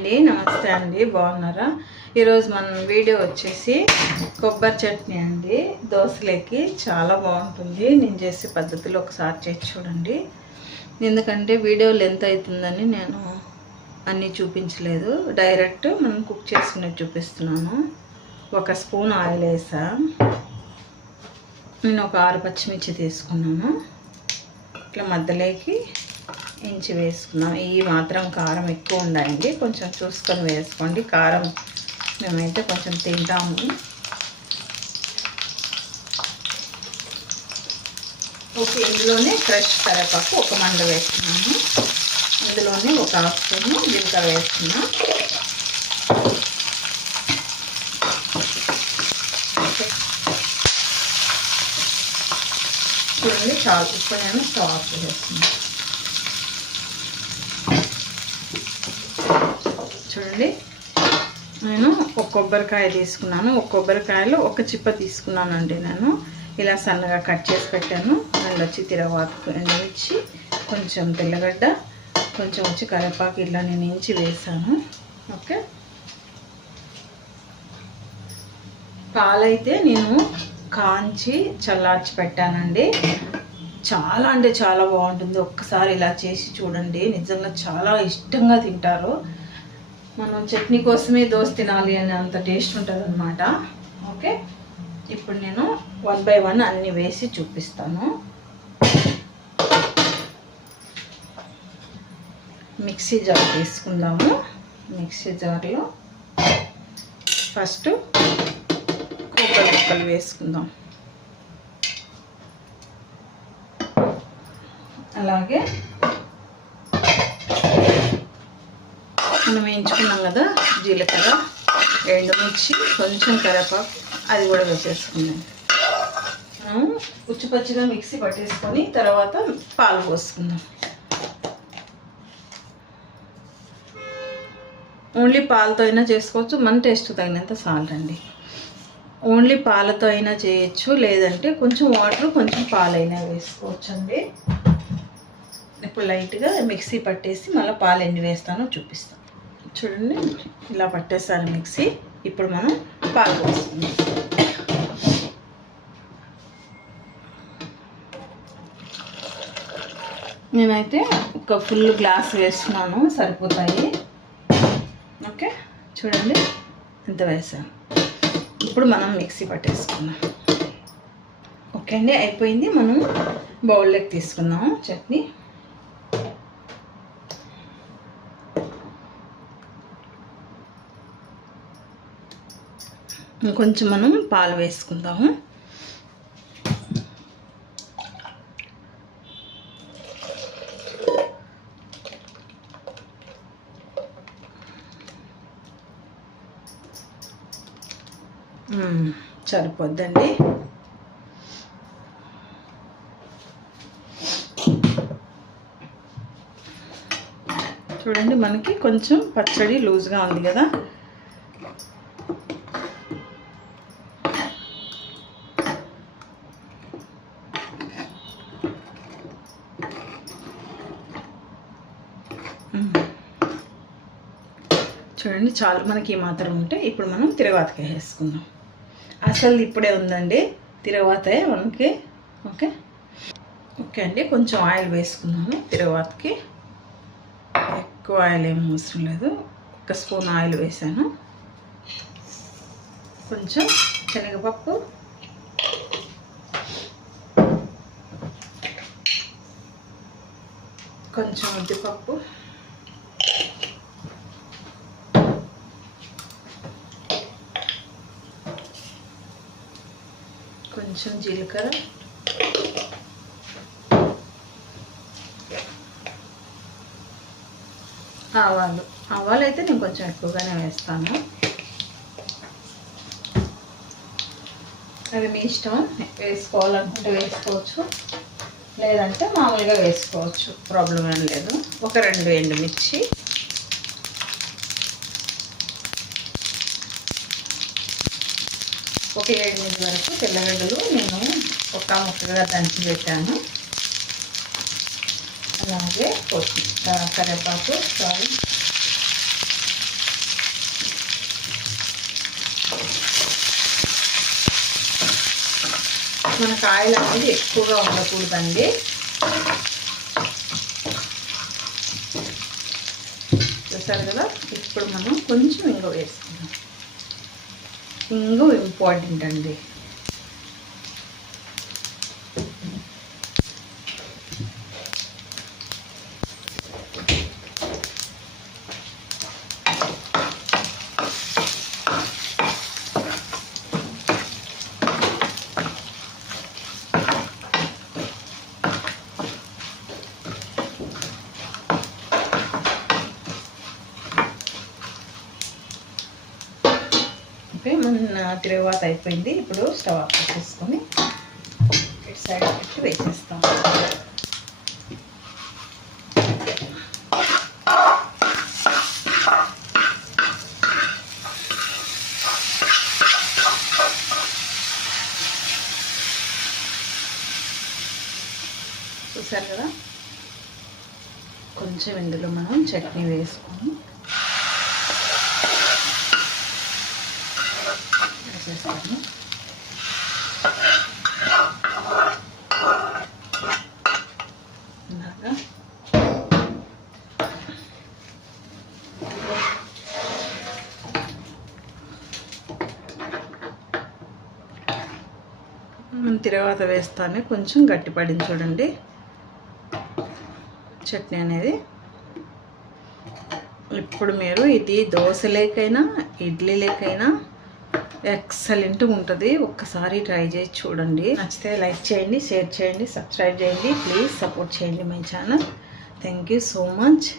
అండి నమస్తే అండి బాగున్నారా? ఈరోజు మన వీడియో వచ్చేసి కొబ్బరి చట్నీ అండి. దోశలేకి చాలా బాగుంటుంది. నేను చేసే పద్ధతిలో ఒకసారి చేసి చూడండి. ఎందుకంటే వీడియో లెంత్ అవుతుందని నేను అన్నీ చూపించలేదు. డైరెక్ట్ మనం కుక్ చేసుకునేది చూపిస్తున్నాను. ఒక స్పూన్ ఆయిల్ వేసా. నేను ఒక ఆరు పచ్చిమిర్చి తీసుకున్నాను. ఇట్లా మధ్యలోకి ఇంచి వేసుకున్నాం. ఈ మాత్రం కారం ఎక్కువ ఉండాలండి. కొంచెం చూసుకొని వేసుకోండి. కారం మేమైతే కొంచెం తింటాము. ఓకే ఇందులోనే ఫ్రెష్ కరేపాకు ఒక మండ వేస్తున్నాము ఇందులోనే ఒక హాఫ్ స్పూన్ జీలకర్ర వేస్తున్నాం చూడండి చాలా. ఇప్పుడు నేను స్టవ్ ఆఫ్ చేస్తున్నాను చూడండి. నేను ఒక కొబ్బరికాయ తీసుకున్నాను. ఒక కొబ్బరికాయలో ఒక చిప్ప తీసుకున్నానండి నేను. ఇలా సన్నగా కట్ చేసి పెట్టాను. రెండు వచ్చి తిరగవాకు ఎండమిచ్చి కొంచెం తెల్లగడ్డ కొంచెం వచ్చి కరివేపాకు ఇలా నేను ఇంచి వేసాను. ఓకే? పాలైతే నేను కాంచి చల్లార్చి పెట్టానండి. చాలా అంటే చాలా బాగుంటుంది. ఒక్కసారి ఇలా చేసి చూడండి. నిజంగా చాలా ఇష్టంగా తింటారు. మనం చట్నీ కోసమే దోశ తినాలి అని అంత టేస్ట్ ఉంటుంది అనమాట ఓకే? ఇప్పుడు నేను వన్ బై వన్ అన్నీ వేసి చూపిస్తాను. మిక్సీ జార్ తీసుకుందాము. మిక్సీ జార్లో ఫస్ట్ కొబ్బరి ముక్కలు వేసుకుందాం. అలాగే మనం వేయించుకున్నాం కదా జీలకర్ర ఎండుమిర్చి కొంచెం కరివేపాకు అది కూడా వేసేసుకున్నాం మనం ఉచ్చిపచ్చిగా మిక్సీ పట్టేసుకొని తర్వాత పాలు పోసుకుందాం. ఓన్లీ పాలతో అయినా చేసుకోవచ్చు మన టేస్ట్ తగినంత సాల్ట్ అండి. ఓన్లీ పాలతో అయినా చేయొచ్చు లేదంటే కొంచెం వాటర్ కొంచెం పాలైనా వేసుకోవచ్చు అండి ఇప్పుడు లైట్గా మిక్సీ పట్టేసి మళ్ళీ పాలు ఎన్ని వేస్తానో చూపిస్తాను చూడండి ఇలా పట్టేసాను మిక్సీ. ఇప్పుడు మనం పాలు పోస్తుంది నేనైతే ఒక ఫుల్ గ్లాస్ వేస్తున్నాను సరిపోతాయి. ఓకే చూడండి ఇంత వేసాను ఇప్పుడు మనం మిక్సీ పట్టేసుకుందాం. ఓకే అండి అయిపోయింది. మనం బౌల్లోకి తీసుకుందాం చట్నీ. ఇంకొంచెం మనం పాలు వేసుకుందాము. సరిపోద్దండి. చూడండి మనకి కొంచెం పచ్చడి లూజ్గా ఉంది కదా. చూడండి చాలు. మనకి ఏమాత్రం మాత్రం ఉంటే ఇప్పుడు మనం తిరగవాతకి వేసుకుందాం. అసలు ఇప్పుడే ఉందండి. తిరగవాతే మనకి ఓకే. ఓకే అండి కొంచెం ఆయిల్ వేసుకున్నాము తిరగవాతకి ఎక్కువ ఆయిల్ ఏం అవసరం లేదు. ఒక స్పూన్ ఆయిల్ వేసాను. కొంచెం శనగపప్పు. కొంచెం ఉద్దిపప్పు. కొంచెం జీలకర్ర. ఆవాలు. ఆవాలు అయితే నేను కొంచెం ఎక్కువగానే వేస్తాను. అది మీ ఇష్టం వేసుకోవాలనుకుంటే వేసుకోవచ్చు. లేదంటే మామూలుగా వేసుకోవచ్చు. ప్రాబ్లం ఏం లేదు. ఒక రెండు ఎండుమిర్చి. ఒక ఏడెనిమిది వరకు తెల్లగడ్డలు నేను ఒక్క ముక్కగా దంచి పెట్టాను. అలాగే కొత్తి కరివేపాకు సారీ మనకు ఆయిల్ అనేది ఎక్కువగా ఉండకూడదండి. చూసారు కదా? ఇప్పుడు మనం కొంచెం ఇంగ వేసుకుందాం. ఇంగు ఇంపార్టెంట్ అండి ఓకే మన తిరుగుబాత అయిపోయింది ఇప్పుడు స్టవ్ ఆఫ్ చేసుకొని ఇటు సైడ్ పెట్టి వేసేస్తాం. చూసారు కదా? కొంచెం ఇందులో మనం చట్నీ వేసుకొని వేసేస్తాను తర్వాత వేస్తానే. కొంచెం గట్టిపడింది చూడండి. చట్నీ అనేది. ఇప్పుడు మీరు ఇది దోశలేకైనా ఇడ్లీలేకైనా ఎక్సలెంట్ ఉంటుంది ఒక్కసారి ట్రై చేసి చూడండి. నచ్చితే లైక్ చేయండి షేర్ చేయండి సబ్స్క్రైబ్ చేయండి. ప్లీజ్ సపోర్ట్ చేయండి my channel. Thank you so much.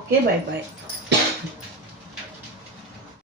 Okay bye bye